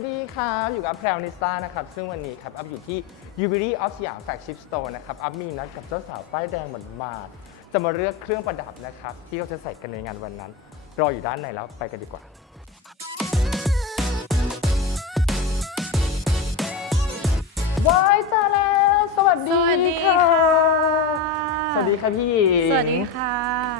วัสดีครับอยู่กับแพรวนิสตานะครับ ซึ่งวันนี้ครับอัพอยู่ที่ u b i l e of สยาม flagship store นะครับ อัพมีนัดกับเจ้าสาวป้ายแดงเหมือนมาดจะมาเลือกเครื่องประดับนะครับ ที่เราจะใส่กันในงานวันนั้น รออยู่ด้านในแล้วไปกันดีกว่า ดีค่ะพี่หญิงสวัสดีค่ะ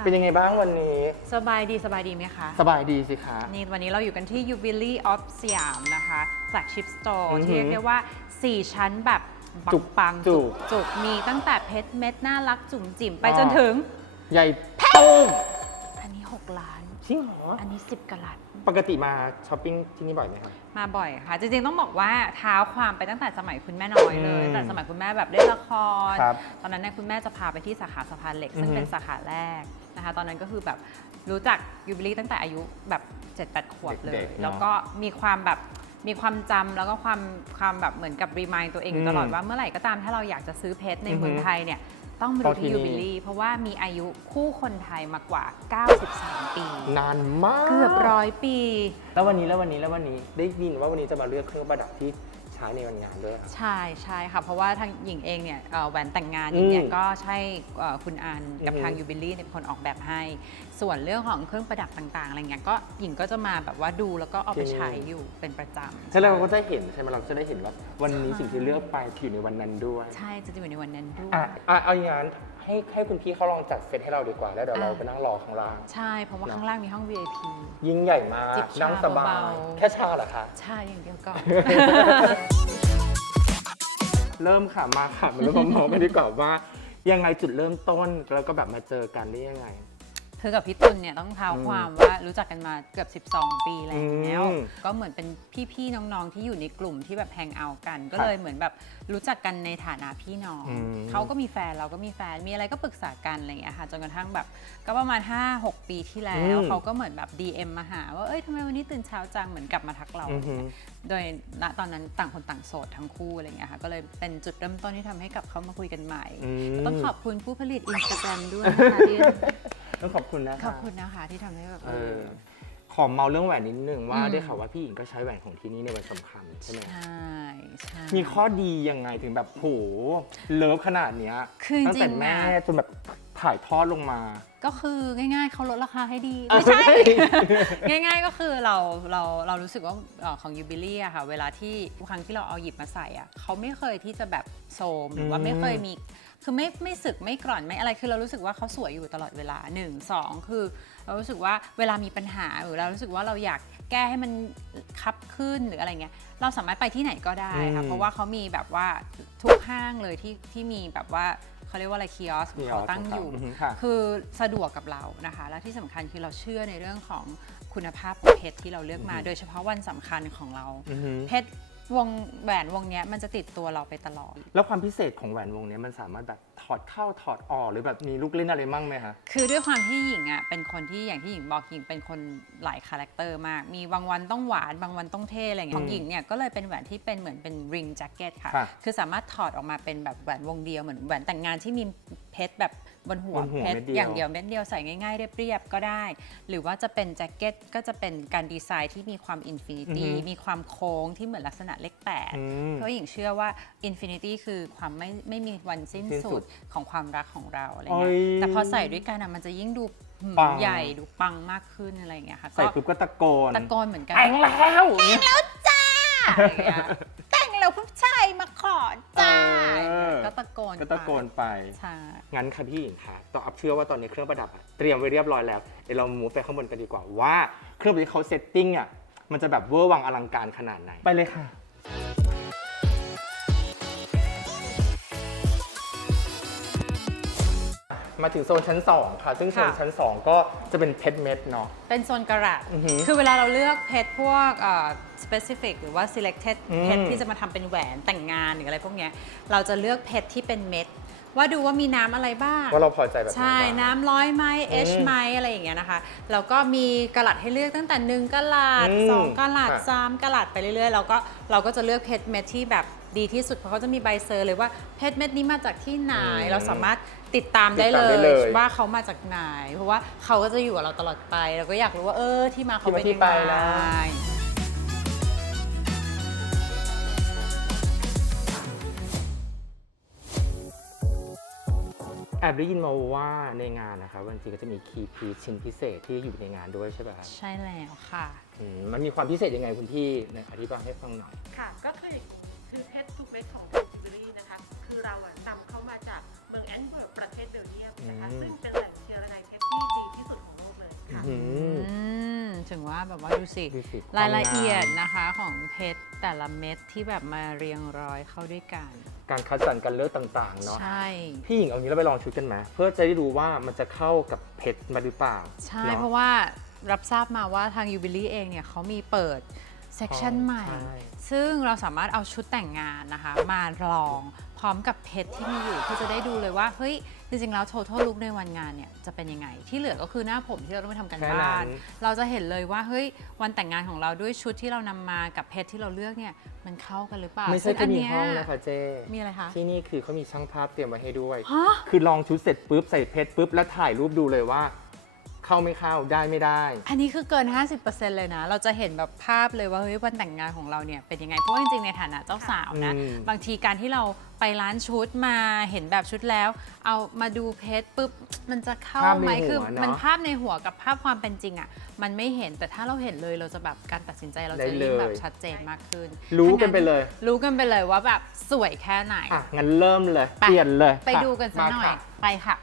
เป็นยังไงบ้างวันนี้ สบายดีสบายดีไหมคะสบายดีสิคะ นี่วันนี้เราอยู่กันที่ u b i l y of สยามนะคะ flagship store อือหือที่เรียกได้ว่า 4 ชั้นแบบปัจุงกปังจุก จุกมีตั้งแต่เพชรเม็ดน่ารักจุ่มจิ๋มไปอ๋อจนถึง ใหญ่ตุ้ม อันนี้ 6 ล้าน จริงเหรอ อันนี้ 10กะลัด ปกติมาช้อปปิ้งที่นี่บ่อยไหมครับ มาบ่อยค่ะ จริงๆต้องบอกว่าเท้าความไปตั้งแต่สมัยคุณแม่น้อยเลย อืมแต่สมัยคุณแม่แบบเล่นละคร ครับตอนนั้นเนี่ยคุณแม่จะพาไปที่สาขาสะพานเหล็ก ซึ่งอือฮึ เป็นสาขาแรกนะคะ ตอนนั้นก็คือแบบรู้จักยูบิลี่ตั้งแต่อายุแบบ7 8ขวบเลยเด็กๆเนอะแล้วก็มีความแบบมีความจำแล้วก็ความความแบบเหมือนกับรีมายตัวเองอยู่ตลอดอืมว่าเมื่อไหร่ก็ตามถ้าเราอยากจะซื้อเพชรในอือฮึเมืองไทยเนี่ย ต้องมาต้ดูองที่ที่นี่ยูบิลี่เพราะว่ามีอายุคู่คนไทยมากว่า 93 ปี นานมาก เกือบร้อยปี แล้ววันนี้แล้ววันนี้แล้ววันนี้ได้ยินว่าวันนี้จะมาเลือกเครื่องประดับที่ใช้ในวันงานด้วยครับใช่ใช่ค่ะ เพราะว่าทางหญิงเองเนี่ยเอ่อแหวนแต่งงานอืมหญิงเนี่ยก็ใช่เอ่อคุณอันกับอือฮึทางยูบิลี่เป็นคนออกแบบให้ ส่วนเรื่องของเครื่องประดับต่างๆอะไรเงี้ยก็หญิงก็จะมาแบบว่าดูแล้วก็เอาไปใช้อยู่เป็นประจำ ใช่แล้วเราก็จะเห็นใช่ไหมเราก็จะได้เห็นว่าวันนี้สิ่งที่เลือกไปอยู่ในวันนั้นด้วย ใช่จะอยู่ในวันนั้นด้วย อะอะเอาอย่างนั้น ให้ให้คุณพี่เขาลองจัดเซตให้เราดีกว่า แล้วเดี๋ยวเราอะไปนั่งรอข้างล่าง ใช่ เพราะว่าข้างล่างมีห้อง VIP ยิ่งใหญ่มาก จิบชานั่งสบาเบาย ๆ แค่ชาเหรอคะ ใช่อย่างเดียวก่อน เริ่มค่ะมาค่ะ มาเริ่มมองกันดีกว่าว่า ยังไงจุดเริ่มต้นแล้วก็แบบมาเจอกันได้ยังไง คือกับพี่ตุลเนี่ยต้องเท้าอืมความว่ารู้จักกันมาเกือบ 12 ปีแล้ว อืมก็เหมือนเป็นพี่ๆน้องๆที่อยู่ในกลุ่มที่แบบแฮงเอาท์กัน ก็ครับเลยเหมือนแบบรู้จักกันในฐานะพี่น้อง อืม เขาก็มีแฟนเราก็มีแฟนมีอะไรก็ปรึกษากันอะไรอย่างเงี้ยค่ะจนกระทั่งแบบก็ประมาณ 5-6 ปีที่แล้วเขาก็เหมือนแบบ DM มาหาว่าเอ้ยทำไมวันนี้ตื่นเช้าจังเหมือนกลับมาทักเรา อือหือ โดยณตอนนั้นต่างคนต่างโสดทั้งคู่อะไรอย่างเงี้ยค่ะก็เลยเป็นจุดเริ่มต้นที่ทำให้กลับเข้ามาคุยกันใหม่ อืมก็ต้องขอบคุณผู้ผลิตอินสตาแกรมด้วยนะคะที่ ต้องขอบคุณนะคะขอบคุณนะคะที่ทำให้แบบเอเอออขอเมาเรื่องแหวนนิดนึงว่าอืม ได้ข่าวว่าพี่หญิงก็ใช้แหวนของที่นี่ในวันสำคัญใช่ไหมใช่ใช่ มีข้อดียังไงถึงแบบโหเลิฟขนาดเนี้ยคือจตั้งริแต่งๆแม่อะจนแบบถ่ายทอดลงมา ก็คือง่ายๆเขาลดราคาให้ดีอะไม่ใช่ไม่ง่ายๆก็คือเราเราเรารู้สึกว่าเอ่อของยูบิลี่อะค่ะ เวลาที่ทุกครั้งที่เราเอาหยิบมาใส่อะเขาไม่เคยที่จะแบบโซมหรือว่าอืมไม่เคยมี คือไม่ไม่สึกไม่กร่อนไม่อะไรคือเรารู้สึกว่าเขาสวยอยู่ตลอดเวลาหนึ่งสองคือ เรารู้สึกว่าเวลามีปัญหาหรือเรารู้สึกว่าเราอยากแก้ให้มันคับขึ้นหรืออะไรเงี้ยเราสามารถไปที่ไหนก็ได้ค่ะอืมเพราะว่าเขามีแบบว่าทุกห้างเลยที่ที่มีแบบว่าเขาเรียกว่าอะไรคีออสของเขาตั้งอยู่มค่ะคือสะดวกกับเรานะคะ และที่สำคัญคือเราเชื่อในเรื่องของคุณภาพของเพชรที่เราเลือกมาอือฮึโดยเฉพาะวันสำคัญของเราอือหือเพชร วงแหวนวงเนี้ยมันจะติดตัวเราไปตลอด แล้วความพิเศษของแหวนวงเนี้ยมันสามารถแบบ ถอดเข้าถอดออกหรือแบบมีลูกเล่นอะไรมั่งไหมคะคือด้วยความที่หญิงอะเป็นคนที่อย่างที่หญิงบอกหญิงเป็นคนหลายคาแรคเตอร์มาก มีบางวันต้องหวานบางวันต้องเท่อะไรอย่างเงี้ยอืขมองหญิงเนี่ยก็เลยเป็นแหวนที่เป็นเหมือนเป็นริงแจ็คเก็ตค่ะ ค่ะ คือสามารถถอดออกมาเป็นแบบแหวนวงเดียวเหมือนแหวนแต่งงานที่มีเพชรแบบบนหัวบนหัวเพชรเม็ดเดียว อย่างเดียวเม็ดเดียวใส่ง่ายๆเรียบๆก็ได้ หรือว่าจะเป็นแจ็คเก็ตก็จะเป็นการดีไซน์ที่มีความอินฟินิตี้มีความโค้งที่เหมือนลักษณะเลขแปด อืม เพราะหญิงเชื่อว่าอินฟินิตี้คือความไม่ไม่มีวันสิ้นสิ้นสุสุด ดของความรักของเราอะไรโอ้เงี้ยยแต่พอใส่ด้วยกันอะมันจะยิ่งดูหืมปัง ใหญ่ดูปังมากขึ้นอะไรอย่างเงี้ยค่ะใส่ก็ปุ๊บก็ตะโกน ตะโกนเหมือนกันแต่งแล้วอย่างเงี้ยอะไรอย่างเงี้ยแต่งแล้วผู้ชายมาขอจ้าเออ ก็ตะโกนก็ตะโกนไป ใช่ งั้นค่ะพี่หญิงค่ะต่ออัพเชื่อว่าตอนนี้เครื่องประดับอะเตรียมไว้เรียบร้อยแล้วเดี๋ยวเรามูฟไปข้างบนกันดีกว่าว่า เครื่องประดับที่เขาเซตติ้งอะมันจะแบบเวอร์วังอลังการขนาดไหน ไปเลยค่ะ มาถึงโซนชั้น 2 ค่ะ ซึ่งโซนชั้น 2 ก็จะเป็นเพชรเม็ดเนาะ เป็นโซนกระดาษอือหือคือเวลาเราเลือกเพชรพวกเอ่อ specific หรือว่า selected อืมเพชรที่จะมาทำเป็นแหวนแต่งงานหรืออะไรพวกเนี้ยเราจะเลือกเพชรที่เป็นเม็ด ว่าดูว่ามีน้ำอะไรบ้างว่าเราพอใจแบบไหนใช่ บ้าง น้ำร้อยไหมเอชอืมไหมอะไรอย่างเงี้ยนะคะ แล้วก็มีกะลัดให้เลือกตั้งแต่หนึ่งกะลัดอืมสองกะลัดค่ะสามกะลัดไปเรื่อยๆแล้วก็เราก็จะเลือกเพชรเม็ดที่แบบ ดีที่สุดเพราะเขาจะมีใบเซอร์เลยว่าเพชรเม็ดนี้มาจากที่ไหน เราสามารถติดตามได้ตตามได้เลยว่าเขามาจากไหน เพราะว่าเขาก็จะอยู่กับเราตลอดไป เราก็อยากรู้ว่าเออที่มาเขาเป็นที่ยังไปไงนแอบได้ยินมาว่าในงานนะครับวันจริงก็จะมีคีย์พีชิ้นพิเศษที่อยู่ในงานด้วยใช่ไหมครับใช่แล้วค่ะมันมีความพิเศษยังไงคุณพี่เนอธิบายให้ฟังหน่อย ค่ะก็คือ คือเพชรทุกเม็ดของทางจิบรี่นะคะ คือเราอะนำเข้ามาจากเมืองแอนเวิร์ปประเทศเบลเยียมนะคะอืมซึ่งเป็นแหล่งเชื้อระไนเพชรที่ดีที่สุดของโลกเลยค่ะ อืม อืมถึงว่าแบบว่าดูสิ ดูสิรายละเอียดความงามนะคะของเพชรแต่ละเม็ดที่แบบมาเรียงร้อยเข้าด้วยกัน การคัดสรรการเลือกต่างๆ เนาะ ใช่ พี่หญิงเอางี้เราไปลองชุดกันไหมเพื่อจะได้รู้ว่ามันจะเข้ากับเพชรมาหรือเปล่าใช่ นอเพราะว่ารับทราบมาว่าทางยูบิลี่เองเนี่ยเขามีเปิด เซ c ชันใหม่ใช่ซึ่งเราสามารถเอาชุดแต่งงานนะคะ มาลองพร้อมกับเพชรที่มีอยู่เพื่อจะได้ดูเลยว่า เฮ้ย จริงๆ แล้ว total look ในวันงานเนี่ยจะเป็นยังไง ที่เหลือก็คือหน้าผมที่เราต้องไปทำกันแค่บ้านนั้นเราจะเห็นเลยว่า เฮ้ย วันแต่งงานของเราด้วยชุดที่เรานำมากับเพชรที่เราเลือกเนี่ยมันเข้ากันหรือเปล่าไม่ใช่ซึ่แค่มีเยห้องนะคะเจมีอะไรคะ ที่นี่คือเขามีช่างภาพเตรียมไว้ให้ด้วย ฮะ คือลองชุดเสร็จปุ๊บใส่เพชรปุ๊บแล้วถ่ายรูปดูเลยว่า เข้าไม่เข้าได้ไม่ได้ อันนี้คือเกิน 50%เลยนะ เราจะเห็นแบบภาพเลยว่าเฮ้ยวันแต่งงานของเราเนี่ยเป็นยังไง เพราะว่าจริงๆ ในฐานะเจ้าสาวนะ อืม บางทีการที่เราไปร้านชุดมาเห็นแบบชุดแล้ว เอามาดูเพชรปุ๊บมันจะเข้าภาพไหมในหัวคือเนอะ มันภาพในหัวกับภาพความเป็นจริงอะ่ะมันไม่เห็นแต่ถ้าเราเห็นเลยเราจะแบบการตัดสินใจเราได้จะเลยยิ่งแบบชัดเจนมากขึ้นรู้กันไปเลย รู้กันไปเลยว่าแบบสวยแค่ไหน อะงั้นเริ่มเลย ไป เปลี่ยนเลยไปค่ะดูกันสักหน่อยมาค่ะ ไปค่ะ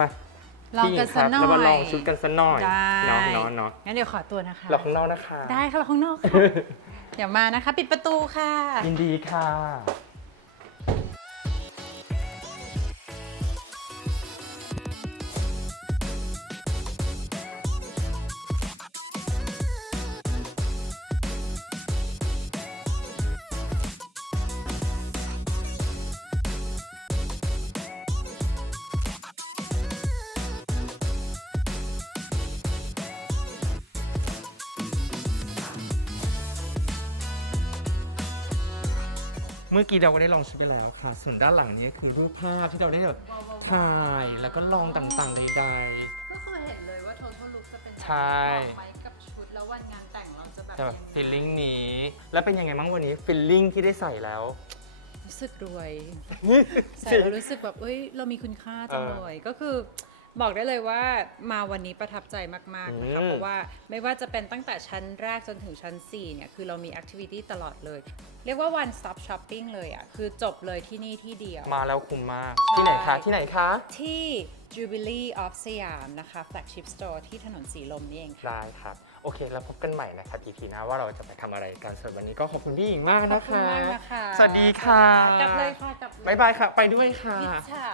มาลองกันสักหน่อยพี่ญิงครับเรามาลองชุดกันสักหน่อยได้เนาะเนาะเนาะงั้นเดี๋ยวขอตัวนะคะเราข้างนอกนะคะ ได้ค่ะเราข้างนอกค่ะเดี๋ยวมานะคะ ปิดประตูค่ะ ยินดีค่ะ เมื่อกี้เราก็ได้ลองชุดไปแล้วค่ะ ส่วนด้านหลังนี้คือรูปภาพที่เราได้แบบถ่ายแล้วก็ลองต่างๆใด ก็คือเห็นเลยว่า total look จะเป็นแบบใช่บอกไว้กับชุดแล้ววันงานแต่งเราจะแบบๆแต่แบบยังไงฟีลลิ่งนี้ แล้วเป็นยังไงบ้างวันนี้ฟีลลิ่งที่ได้ใส่แล้ว รู้สึกรวย ใส่แล้วรู้สึกแบบเอ้ย เรามีคุณค่าจังเลย ก็คือ บอกได้เลยว่ามาวันนี้ประทับใจมากๆนะคะอืมเพราะว่าไม่ว่าจะเป็นตั้งแต่ชั้นแรกจนถึงชั้น 4 เนี่ย คือเรามีแอคทิวิตี้ตลอดเลย เรียกว่า one stop shopping เลยอะ คือจบเลยที่นี่ที่เดียว มาแล้วคุ้มมากใช่ที่ไหนคะ ที่ไหนคะ ที่ Jubilee of สยามนะคะ flagship store ที่ถนนสีลมนี่เองค่ะได้ครับ โอเค แล้วพบกันใหม่นะครับ EP หน้าว่าเราจะไปทำอะไรกันสำหรับวันนี้ก็ขอบคุณพี่หญิงมากขอบนะคุณคะ มากนะคะสวัสดีค่ะ กลับเลยค่ะกลับเลยบ๊ายบายค่ะ ไปด้วยค่ะพิชชา